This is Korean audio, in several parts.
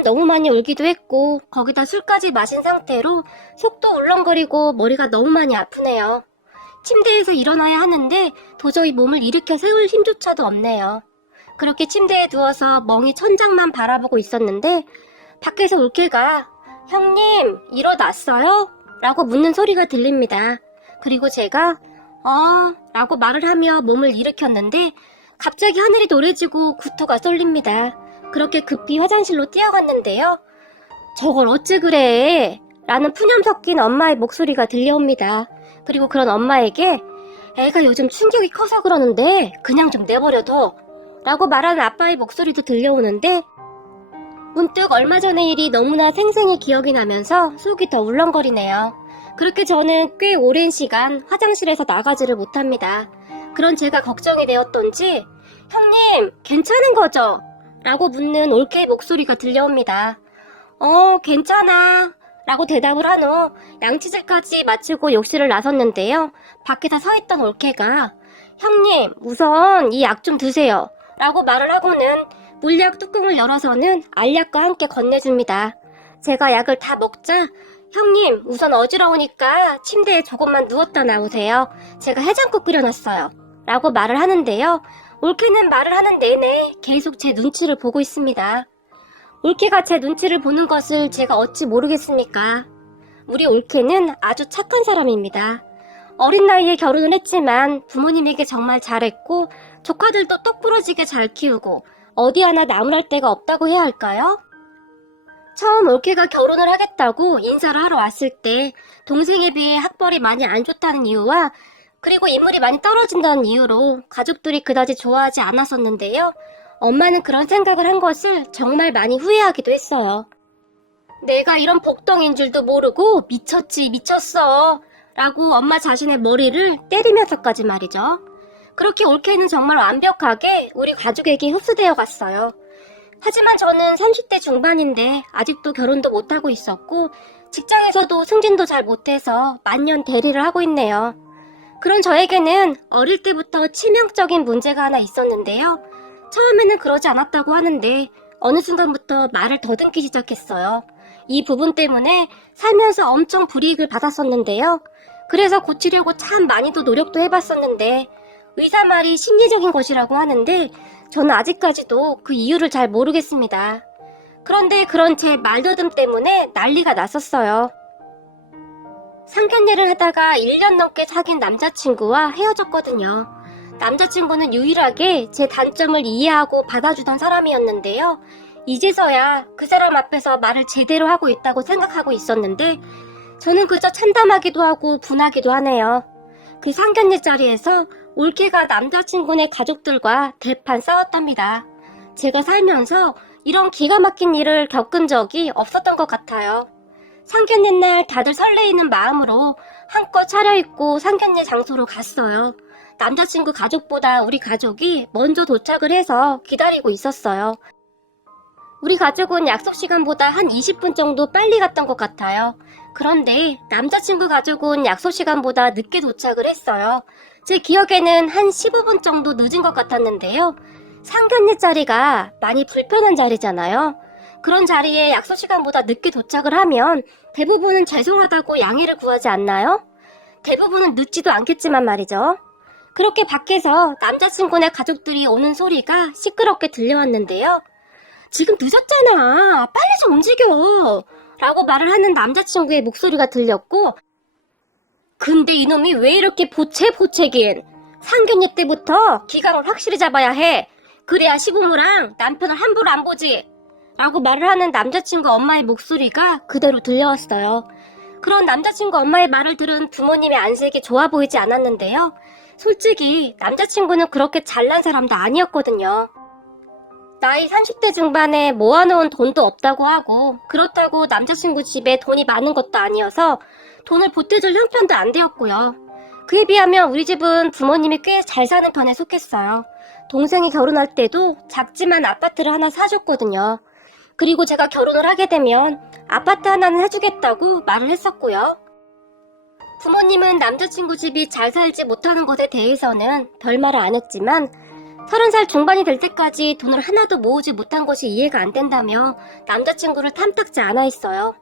가끔 너무 많이 울기도 했고 거기다 술까지 마신 상태로 속도 울렁거리고 머리가 너무 많이 아프네요. 침대에서 일어나야 하는데 도저히 몸을 일으켜 세울 힘조차도 없네요. 그렇게 침대에 누워서 멍이 천장만 바라보고 있었는데 밖에서 올케가 형님 일어났어요? 라고 묻는 소리가 들립니다. 그리고 제가 라고 말을 하며 몸을 일으켰는데 갑자기 하늘이 노래지고 구토가 쏠립니다. 그렇게 급히 화장실로 뛰어갔는데요. 저걸 어찌 그래? 라는 푸념 섞인 엄마의 목소리가 들려옵니다. 그리고 그런 엄마에게 애가 요즘 충격이 커서 그러는데 그냥 좀 내버려둬 라고 말하는 아빠의 목소리도 들려오는데 문득 얼마 전의 일이 너무나 생생히 기억이 나면서 속이 더 울렁거리네요. 그렇게 저는 꽤 오랜 시간 화장실에서 나가지를 못합니다. 그런 제가 걱정이 되었던지 형님 괜찮은 거죠? 라고 묻는 올케의 목소리가 들려옵니다. 괜찮아 라고 대답을 한 후 양치질까지 마치고 욕실을 나섰는데요. 밖에서 서있던 올케가 형님 우선 이 약 좀 드세요 라고 말을 하고는 물약 뚜껑을 열어서는 알약과 함께 건네줍니다. 제가 약을 다 먹자 형님 우선 어지러우니까 침대에 조금만 누웠다 나오세요. 제가 해장국 끓여놨어요 라고 말을 하는데요. 올케는 말을 하는 내내 계속 제 눈치를 보고 있습니다. 올케가 제 눈치를 보는 것을 제가 어찌 모르겠습니까? 우리 올케는 아주 착한 사람입니다. 어린 나이에 결혼을 했지만 부모님에게 정말 잘했고 조카들도 똑부러지게 잘 키우고 어디 하나 나무랄 데가 없다고 해야 할까요? 처음 올케가 결혼을 하겠다고 인사를 하러 왔을 때 동생에 비해 학벌이 많이 안 좋다는 이유와 그리고 인물이 많이 떨어진다는 이유로 가족들이 그다지 좋아하지 않았었는데요. 엄마는 그런 생각을 한 것을 정말 많이 후회하기도 했어요. 내가 이런 복덩인 줄도 모르고 미쳤어 라고 엄마 자신의 머리를 때리면서까지 말이죠. 그렇게 올케는 정말 완벽하게 우리 가족에게 흡수되어 갔어요. 하지만 저는 30대 중반인데 아직도 결혼도 못하고 있었고 직장에서도 승진도 잘 못해서 만년 대리를 하고 있네요. 그런 저에게는 어릴 때부터 치명적인 문제가 하나 있었는데요. 처음에는 그러지 않았다고 하는데 어느 순간부터 말을 더듬기 시작했어요. 이 부분 때문에 살면서 엄청 불이익을 받았었는데요. 그래서 고치려고 참 많이도 노력도 해봤었는데 의사 말이 심리적인 것이라고 하는데 저는 아직까지도 그 이유를 잘 모르겠습니다. 그런데 그런 제 말더듬 때문에 난리가 났었어요. 상견례를 하다가 1년 넘게 사귄 남자친구와 헤어졌거든요. 남자친구는 유일하게 제 단점을 이해하고 받아주던 사람이었는데요. 이제서야 그 사람 앞에서 말을 제대로 하고 있다고 생각하고 있었는데 저는 그저 참담하기도 하고 분하기도 하네요. 그 상견례 자리에서 올케가 남자친구네 가족들과 대판 싸웠답니다. 제가 살면서 이런 기가 막힌 일을 겪은 적이 없었던 것 같아요. 상견례 날 다들 설레이는 마음으로 한껏 차려입고 상견례 장소로 갔어요. 남자친구 가족보다 우리 가족이 먼저 도착을 해서 기다리고 있었어요. 우리 가족은 약속 시간보다 한 20분 정도 빨리 갔던 것 같아요. 그런데 남자친구 가족은 약속 시간보다 늦게 도착을 했어요. 제 기억에는 한 15분 정도 늦은 것 같았는데요. 상견례 자리가 많이 불편한 자리잖아요. 그런 자리에 약속 시간보다 늦게 도착을 하면 대부분은 죄송하다고 양해를 구하지 않나요? 대부분은 늦지도 않겠지만 말이죠. 그렇게 밖에서 남자친구네 가족들이 오는 소리가 시끄럽게 들려왔는데요. 지금 늦었잖아. 빨리 좀 움직여. 라고 말을 하는 남자친구의 목소리가 들렸고 근데 이놈이 왜 이렇게 보채긴. 상견례 때부터 기강을 확실히 잡아야 해. 그래야 시부모랑 남편을 함부로 안 보지. 라고 말을 하는 남자친구 엄마의 목소리가 그대로 들려왔어요. 그런 남자친구 엄마의 말을 들은 부모님의 안색이 좋아 보이지 않았는데요. 솔직히 남자친구는 그렇게 잘난 사람도 아니었거든요. 나이 30대 중반에 모아놓은 돈도 없다고 하고 그렇다고 남자친구 집에 돈이 많은 것도 아니어서 돈을 보태줄 형편도 안 되었고요. 그에 비하면 우리 집은 부모님이 꽤 잘 사는 편에 속했어요. 동생이 결혼할 때도 작지만 아파트를 하나 사줬거든요. 그리고 제가 결혼을 하게 되면 아파트 하나는 해주겠다고 말을 했었고요. 부모님은 남자친구 집이 잘 살지 못하는 것에 대해서는 별말을 안 했지만 30살 중반이 될 때까지 돈을 하나도 모으지 못한 것이 이해가 안 된다며 남자친구를 탐탁지 않아 했어요.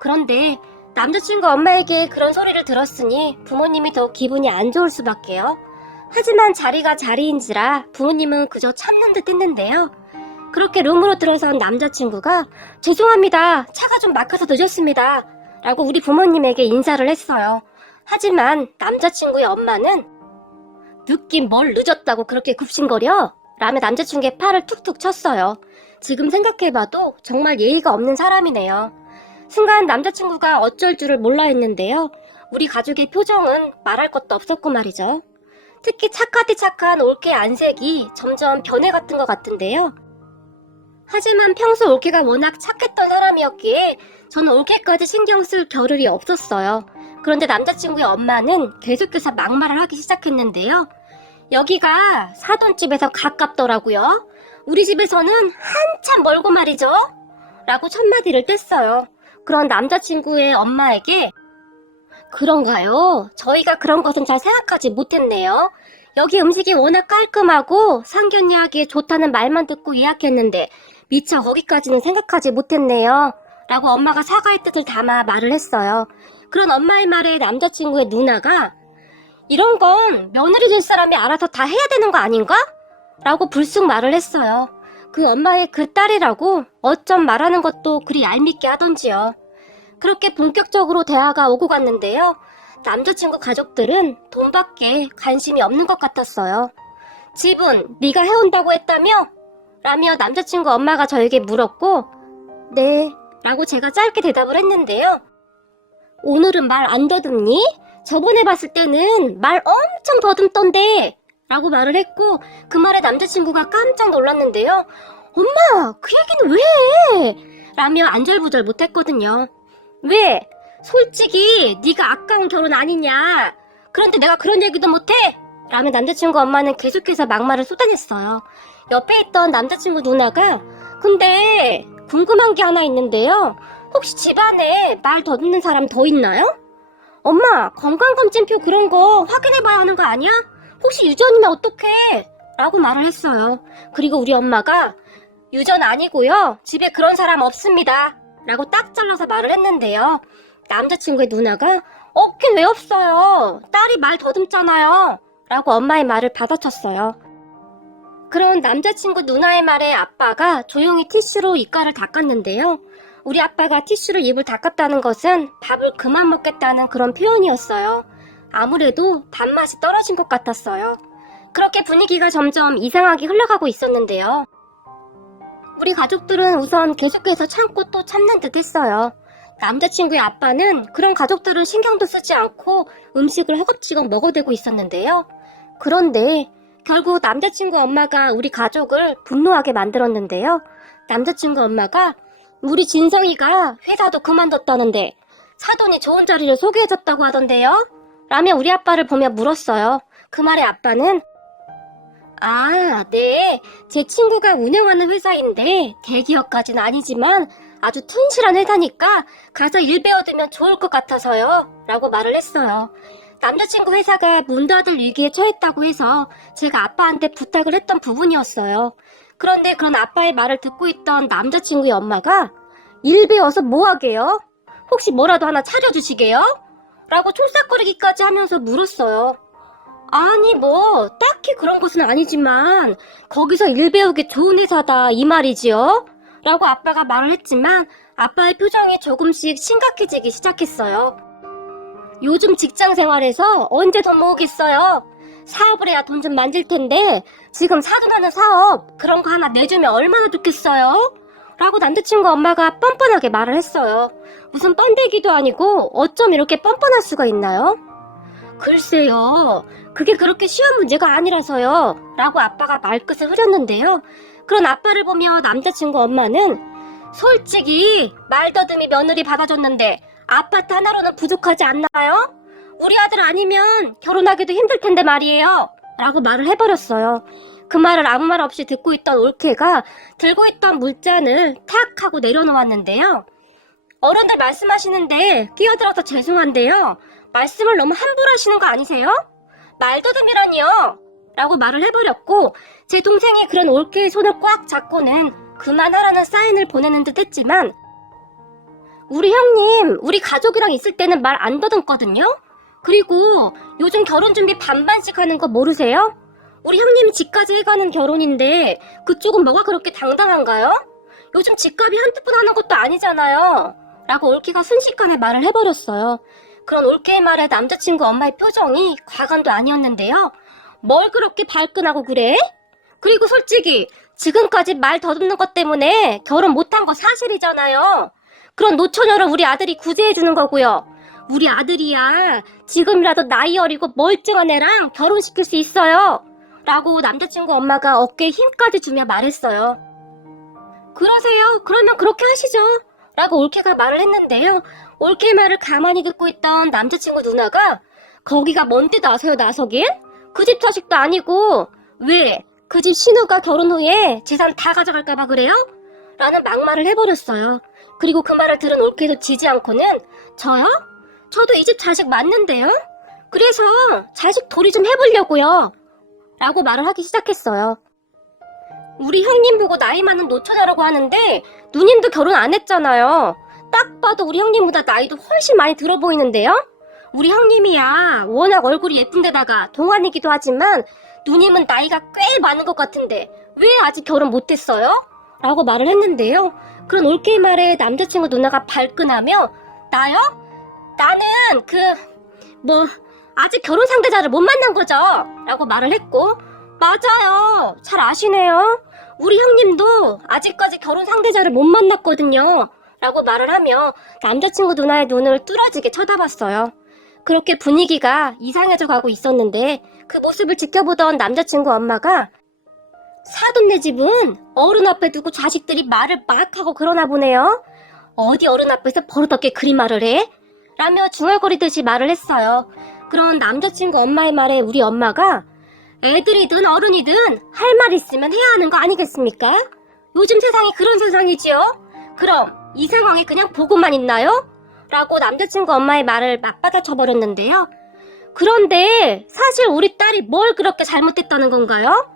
그런데 남자친구 엄마에게 그런 소리를 들었으니 부모님이 더 기분이 안 좋을 수밖에요. 하지만 자리가 자리인지라 부모님은 그저 참는 듯 했는데요. 그렇게 룸으로 들어선 남자친구가 죄송합니다. 차가 좀 막혀서 늦었습니다. 라고 우리 부모님에게 인사를 했어요. 하지만 남자친구의 엄마는 늦긴 뭘 늦었다고 그렇게 굽신거려? 라며 남자친구의 팔을 툭툭 쳤어요. 지금 생각해봐도 정말 예의가 없는 사람이네요. 순간 남자친구가 어쩔 줄을 몰라 했는데요. 우리 가족의 표정은 말할 것도 없었고 말이죠. 특히 착하디 착한 올케 안색이 점점 변해 같은 것 같은데요. 하지만 평소 올케가 워낙 착했던 사람이었기에 저는 올케까지 신경 쓸 겨를이 없었어요. 그런데 남자친구의 엄마는 계속해서 막말을 하기 시작했는데요. 여기가 사돈집에서 가깝더라고요. 우리 집에서는 한참 멀고 말이죠. 라고 첫마디를 뗐어요. 그런 남자친구의 엄마에게 그런가요? 저희가 그런 것은 잘 생각하지 못했네요. 여기 음식이 워낙 깔끔하고 상견례하기에 좋다는 말만 듣고 예약했는데 미처 거기까지는 생각하지 못했네요. 라고 엄마가 사과의 뜻을 담아 말을 했어요. 그런 엄마의 말에 남자친구의 누나가 이런 건 며느리 될 사람이 알아서 다 해야 되는 거 아닌가? 라고 불쑥 말을 했어요. 그 엄마의 그 딸이라고 어쩜 말하는 것도 그리 얄밉게 하던지요. 그렇게 본격적으로 대화가 오고 갔는데요. 남자친구 가족들은 돈밖에 관심이 없는 것 같았어요. 집은 네가 해온다고 했다며? 라며 남자친구 엄마가 저에게 물었고 네 라고 제가 짧게 대답을 했는데요. 오늘은 말 안 더듬니? 저번에 봤을 때는 말 엄청 더듬던데 라고 말을 했고 그 말에 남자친구가 깜짝 놀랐는데요. 엄마 그 얘기는 왜 해? 라며 안절부절 못했거든요. 왜? 솔직히 네가 아까운 결혼 아니냐? 그런데 내가 그런 얘기도 못해? 라며 남자친구 엄마는 계속해서 막말을 쏟아냈어요. 옆에 있던 남자친구 누나가 근데 궁금한 게 하나 있는데요. 혹시 집안에 말 더듬는 사람 더 있나요? 엄마 건강검진표 그런 거 확인해봐야 하는 거 아니야? 혹시 유전이면 어떡해? 라고 말을 했어요. 그리고 우리 엄마가 유전 아니고요. 집에 그런 사람 없습니다. 라고 딱 잘라서 말을 했는데요. 남자친구의 누나가 없긴 왜 없어요. 딸이 말 더듬잖아요. 라고 엄마의 말을 받아쳤어요. 그런 남자친구 누나의 말에 아빠가 조용히 티슈로 입가를 닦았는데요. 우리 아빠가 티슈로 입을 닦았다는 것은 밥을 그만 먹겠다는 그런 표현이었어요. 아무래도 밥맛이 떨어진 것 같았어요. 그렇게 분위기가 점점 이상하게 흘러가고 있었는데요. 우리 가족들은 우선 계속해서 참고 또 참는 듯 했어요. 남자친구의 아빠는 그런 가족들은 신경도 쓰지 않고 음식을 허겁지겁 먹어대고 있었는데요. 그런데 결국 남자친구 엄마가 우리 가족을 분노하게 만들었는데요. 남자친구 엄마가 우리 진성이가 회사도 그만뒀다는데 사돈이 좋은 자리를 소개해줬다고 하던데요? 라며 우리 아빠를 보며 물었어요. 그 말에 아빠는 아, 네. 제 친구가 운영하는 회사인데 대기업까지는 아니지만 아주 튼실한 회사니까 가서 일 배워두면 좋을 것 같아서요. 라고 말을 했어요. 남자친구 회사가 문 닫을 위기에 처했다고 해서 제가 아빠한테 부탁을 했던 부분이었어요. 그런데 그런 아빠의 말을 듣고 있던 남자친구의 엄마가 일 배워서 뭐 하게요? 혹시 뭐라도 하나 차려주시게요? 라고 촐싹거리기까지 하면서 물었어요. 아니 뭐 딱히 그런 것은 아니지만 거기서 일 배우기 좋은 회사다 이 말이지요? 라고 아빠가 말을 했지만 아빠의 표정이 조금씩 심각해지기 시작했어요. 요즘 직장 생활에서 언제 돈 모으겠어요? 사업을 해야 돈 좀 만질 텐데 지금 사돈하는 사업 그런 거 하나 내주면 얼마나 좋겠어요? 라고 남자친구 엄마가 뻔뻔하게 말을 했어요. 무슨 뻔데기도 아니고 어쩜 이렇게 뻔뻔할 수가 있나요? 글쎄요. 그게 그렇게 쉬운 문제가 아니라서요. 라고 아빠가 말끝을 흐렸는데요. 그런 아빠를 보며 남자친구 엄마는 솔직히 말더듬이 며느리 받아줬는데 아파트 하나로는 부족하지 않나요? 우리 아들 아니면 결혼하기도 힘들 텐데 말이에요. 라고 말을 해버렸어요. 그 말을 아무 말 없이 듣고 있던 올케가 들고 있던 물잔을 탁 하고 내려놓았는데요. 어른들 말씀하시는데 끼어들어서 죄송한데요. 말씀을 너무 함부로 하시는 거 아니세요? 말더듬이라니요. 라고 말을 해버렸고, 제 동생이 그런 올케의 손을 꽉 잡고는 그만하라는 사인을 보내는 듯 했지만, 우리 형님, 우리 가족이랑 있을 때는 말 안 더듬거든요? 그리고 요즘 결혼 준비 반반씩 하는 거 모르세요? 우리 형님이 집까지 해가는 결혼인데 그쪽은 뭐가 그렇게 당당한가요? 요즘 집값이 한두 푼 하는 것도 아니잖아요. 라고 올케가 순식간에 말을 해버렸어요. 그런 올케의 말에 남자친구 엄마의 표정이 과간도 아니었는데요. 뭘 그렇게 발끈하고 그래? 그리고 솔직히 지금까지 말 더듬는 것 때문에 결혼 못한 거 사실이잖아요. 그런 노처녀를 우리 아들이 구제해주는 거고요. 우리 아들이야 지금이라도 나이 어리고 멀쩡한 애랑 결혼시킬 수 있어요. 라고 남자친구 엄마가 어깨에 힘까지 주며 말했어요. 그러세요. 그러면 그렇게 하시죠. 라고 올케가 말을 했는데요. 올케 말을 가만히 듣고 있던 남자친구 누나가 거기가 뭔데 나서긴? 그 집 자식도 아니고 왜? 그 집 신우가 결혼 후에 재산 다 가져갈까봐 그래요? 라는 막말을 해버렸어요. 그리고 그 말을 들은 올케도 지지 않고는 저요? 저도 이 집 자식 맞는데요? 그래서 자식 도리 좀 해보려고요. 라고 말을 하기 시작했어요. 우리 형님 보고 나이 많은 노처녀라고 하는데 누님도 결혼 안 했잖아요. 딱 봐도 우리 형님보다 나이도 훨씬 많이 들어 보이는데요? 우리 형님이야 워낙 얼굴이 예쁜데다가 동안이기도 하지만 누님은 나이가 꽤 많은 것 같은데 왜 아직 결혼 못했어요? 라고 말을 했는데요. 그런 올케의 말에 남자친구 누나가 발끈하며 나요? 나는 아직 결혼 상대자를 못 만난 거죠? 라고 말을 했고 맞아요. 잘 아시네요. 우리 형님도 아직까지 결혼 상대자를 못 만났거든요. 라고 말을 하며 남자친구 누나의 눈을 뚫어지게 쳐다봤어요. 그렇게 분위기가 이상해져 가고 있었는데 그 모습을 지켜보던 남자친구 엄마가 사돈네 집은 어른 앞에 두고 자식들이 말을 막 하고 그러나 보네요. 어디 어른 앞에서 버릇없게 그리 말을 해? 라며 중얼거리듯이 말을 했어요. 그런 남자친구 엄마의 말에 우리 엄마가 애들이든 어른이든 할 말 있으면 해야 하는 거 아니겠습니까? 요즘 세상이 그런 세상이지요? 그럼 이 상황에 그냥 보고만 있나요? 라고 남자친구 엄마의 말을 맞받아쳐버렸는데요. 그런데 사실 우리 딸이 뭘 그렇게 잘못했다는 건가요?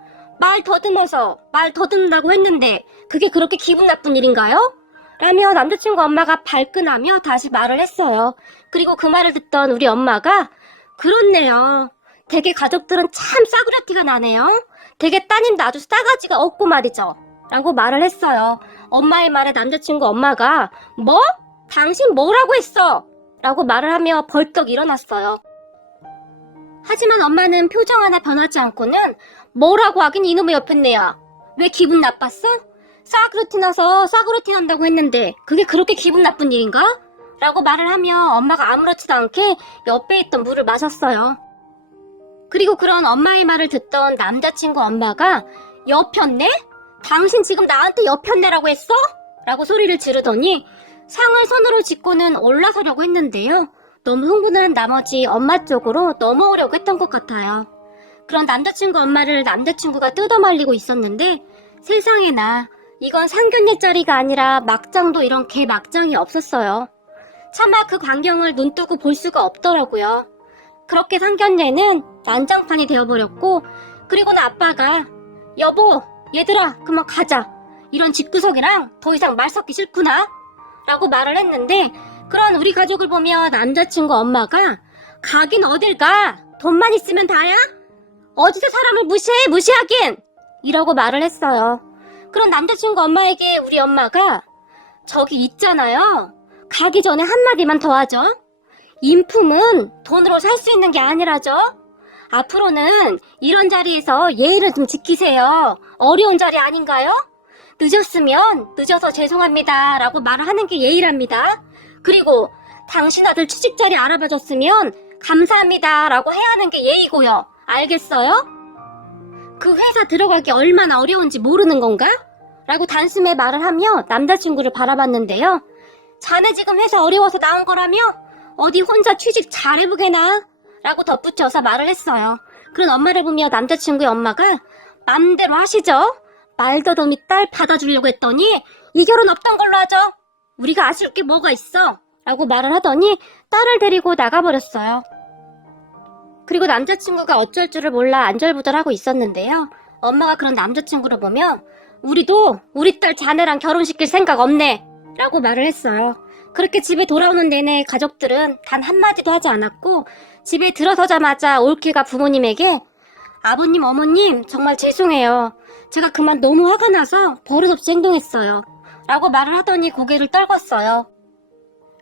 말 더듬어서 말 더듬는다고 했는데 그게 그렇게 기분 나쁜 일인가요? 라며 남자친구 엄마가 발끈하며 다시 말을 했어요. 그리고 그 말을 듣던 우리 엄마가 그렇네요. 되게 가족들은 참 싸구려 티가 나네요. 되게 따님도 아주 싸가지가 없고 말이죠. 라고 말을 했어요. 엄마의 말에 남자친구 엄마가 뭐? 당신 뭐라고 했어? 라고 말을 하며 벌떡 일어났어요. 하지만 엄마는 표정 하나 변하지 않고는 뭐라고 하긴 이놈의 옆했네요. 왜 기분 나빴어? 싸구려 티 나서 싸구려 티 난다고 했는데 그게 그렇게 기분 나쁜 일인가? 라고 말을 하며 엄마가 아무렇지도 않게 옆에 있던 물을 마셨어요. 그리고 그런 엄마의 말을 듣던 남자친구 엄마가 옆혔네? 당신 지금 나한테 옆혔네라고 했어? 라고 소리를 지르더니 상을 손으로 짚고는 올라서려고 했는데요. 너무 흥분을 한 나머지 엄마 쪽으로 넘어오려고 했던 것 같아요. 그런 남자친구 엄마를 남자친구가 뜯어말리고 있었는데 세상에나 이건 상견례 자리가 아니라 막장도 이런 개 막장이 없었어요. 차마 그 광경을 눈뜨고 볼 수가 없더라고요. 그렇게 상견례는 난장판이 되어버렸고 그리고는 아빠가 여보 얘들아 그만 가자. 이런 집구석이랑 더 이상 말 섞기 싫구나 라고 말을 했는데 그런 우리 가족을 보며 남자친구 엄마가 가긴 어딜 가? 돈만 있으면 다야? 어디서 사람을 무시하긴! 이라고 말을 했어요. 그런 남자친구 엄마에게 우리 엄마가 저기 있잖아요. 가기 전에 한마디만 더 하죠. 인품은 돈으로 살 수 있는 게 아니라죠. 앞으로는 이런 자리에서 예의를 좀 지키세요. 어려운 자리 아닌가요? 늦었으면 늦어서 죄송합니다 라고 말을 하는 게 예의랍니다. 그리고 당신 아들 취직 자리 알아봐줬으면 감사합니다 라고 해야 하는 게 예의고요. 알겠어요? 그 회사 들어가기 얼마나 어려운지 모르는 건가? 라고 단숨에 말을 하며 남자친구를 바라봤는데요. 자네 지금 회사 어려워서 나온 거라며? 어디 혼자 취직 잘해보게나? 라고 덧붙여서 말을 했어요. 그런 엄마를 보며 남자친구의 엄마가 맘대로 하시죠? 말더듬이 딸 받아주려고 했더니 이 결혼 없던 걸로 하죠. 우리가 아쉬울 게 뭐가 있어? 라고 말을 하더니 딸을 데리고 나가버렸어요. 그리고 남자친구가 어쩔 줄을 몰라 안절부절하고 있었는데요. 엄마가 그런 남자친구를 보며 우리도 우리 딸 자네랑 결혼시킬 생각 없네 라고 말을 했어요. 그렇게 집에 돌아오는 내내 가족들은 단 한마디도 하지 않았고 집에 들어서자마자 올케가 부모님에게 아버님, 어머님 정말 죄송해요. 제가 그만 너무 화가 나서 버릇없이 행동했어요. 라고 말을 하더니 고개를 떨궜어요.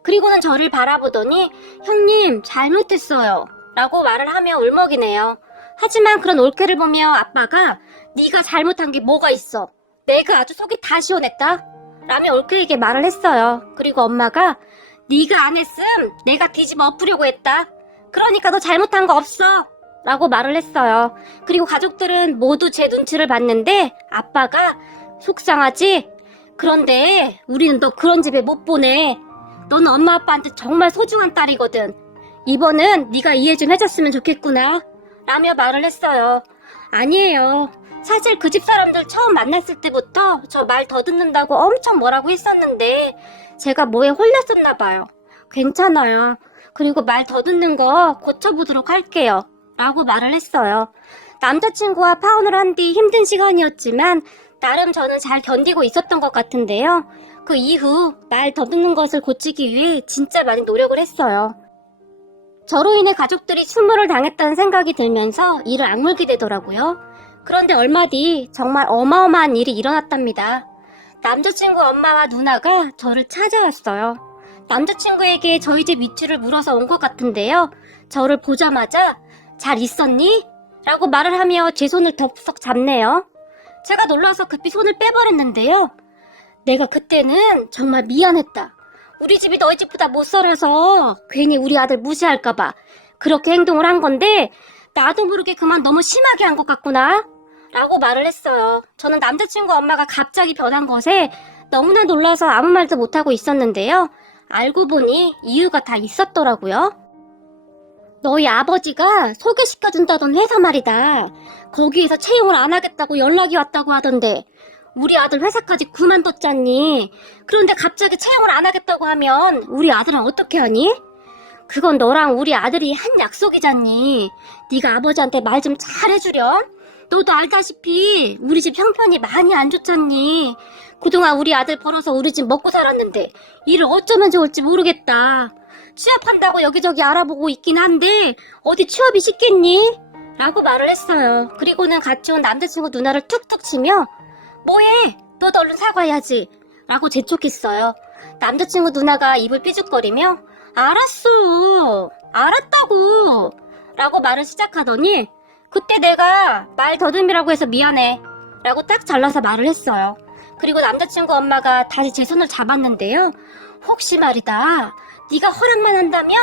그리고는 저를 바라보더니 형님 잘못했어요. 라고 말을 하며 울먹이네요. 하지만 그런 올케를 보며 아빠가 네가 잘못한 게 뭐가 있어. 내가 아주 속이 다 시원했다. 라며 올케에게 말을 했어요. 그리고 엄마가 네가 안 했음 내가 뒤집어 엎으려고 했다. 그러니까 너 잘못한 거 없어. 라고 말을 했어요. 그리고 가족들은 모두 제 눈치를 봤는데 아빠가 속상하지? 그런데 우리는 너 그런 집에 못 보내. 너는 엄마 아빠한테 정말 소중한 딸이거든. 이번은 네가 이해 좀 해줬으면 좋겠구나. 라며 말을 했어요. 아니에요. 사실 그 집 사람들 처음 만났을 때부터 저 말 더듬는다고 엄청 뭐라고 했었는데 제가 뭐에 홀렸었나 봐요. 괜찮아요. 그리고 말 더듬는 거 고쳐보도록 할게요. 라고 말을 했어요. 남자친구와 파혼을 한 뒤 힘든 시간이었지만 나름 저는 잘 견디고 있었던 것 같은데요. 그 이후 말 더듬는 것을 고치기 위해 진짜 많이 노력을 했어요. 저로 인해 가족들이 수모를 당했다는 생각이 들면서 이를 악물게 되더라고요. 그런데 얼마 뒤 정말 어마어마한 일이 일어났답니다. 남자친구 엄마와 누나가 저를 찾아왔어요. 남자친구에게 저희 집 위치를 물어서 온 것 같은데요. 저를 보자마자 잘 있었니? 라고 말을 하며 제 손을 덥석 잡네요. 제가 놀라서 급히 손을 빼버렸는데요. 내가 그때는 정말 미안했다. 우리 집이 너희 집보다 못 살아서 괜히 우리 아들 무시할까봐 그렇게 행동을 한 건데 나도 모르게 그만 너무 심하게 한 것 같구나 라고 말을 했어요. 저는 남자친구 엄마가 갑자기 변한 것에 너무나 놀라서 아무 말도 못하고 있었는데요. 알고 보니 이유가 다 있었더라고요. 너희 아버지가 소개시켜준다던 회사 말이다. 거기에서 채용을 안 하겠다고 연락이 왔다고 하던데 우리 아들 회사까지 그만뒀잖니. 그런데 갑자기 채용을 안 하겠다고 하면 우리 아들은 어떻게 하니? 그건 너랑 우리 아들이 한 약속이잖니. 네가 아버지한테 말 좀 잘해주렴. 너도 알다시피 우리 집 형편이 많이 안 좋잖니. 그동안 우리 아들 벌어서 우리 집 먹고 살았는데 일을 어쩌면 좋을지 모르겠다. 취업한다고 여기저기 알아보고 있긴 한데 어디 취업이 쉽겠니? 라고 말을 했어요. 그리고는 같이 온 남자친구 누나를 툭툭 치며 뭐해? 너도 얼른 사과해야지. 라고 재촉했어요. 남자친구 누나가 입을 삐죽거리며 알았어. 알았다고. 라고 말을 시작하더니 그때 내가 말 더듬이라고 해서 미안해. 라고 딱 잘라서 말을 했어요. 그리고 남자친구 엄마가 다시 제 손을 잡았는데요. 혹시 말이다. 네가 허락만 한다면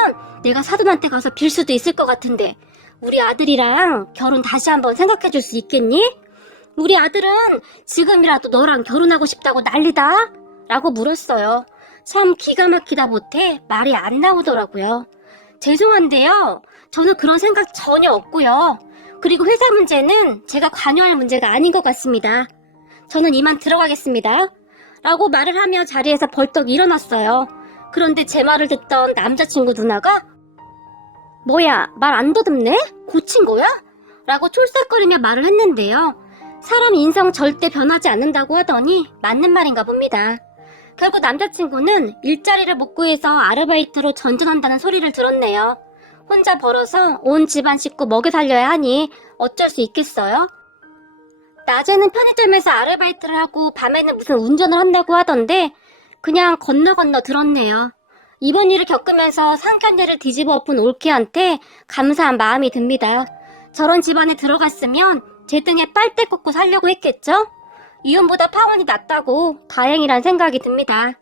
내가 사돈한테 가서 빌 수도 있을 것 같은데 우리 아들이랑 결혼 다시 한번 생각해 줄 수 있겠니? 우리 아들은 지금이라도 너랑 결혼하고 싶다고 난리다? 라고 물었어요. 참 기가 막히다 못해 말이 안 나오더라고요. 죄송한데요. 저는 그런 생각 전혀 없고요. 그리고 회사 문제는 제가 관여할 문제가 아닌 것 같습니다. 저는 이만 들어가겠습니다. 라고 말을 하며 자리에서 벌떡 일어났어요. 그런데 제 말을 듣던 남자친구 누나가 뭐야 말 안 더듬네? 고친 거야? 라고 촐싹거리며 말을 했는데요. 사람 인성 절대 변하지 않는다고 하더니 맞는 말인가 봅니다. 결국 남자친구는 일자리를 못 구해서 아르바이트로 전전한다는 소리를 들었네요. 혼자 벌어서 온 집안 식구 먹여 살려야 하니 어쩔 수 있겠어요? 낮에는 편의점에서 아르바이트를 하고 밤에는 무슨 운전을 한다고 하던데 그냥 건너 들었네요. 이번 일을 겪으면서 상견례를 뒤집어 엎은 올케한테 감사한 마음이 듭니다. 저런 집안에 들어갔으면 제 등에 빨대 꽂고 살려고 했겠죠? 이혼보다 파혼이 낫다고 다행이란 생각이 듭니다.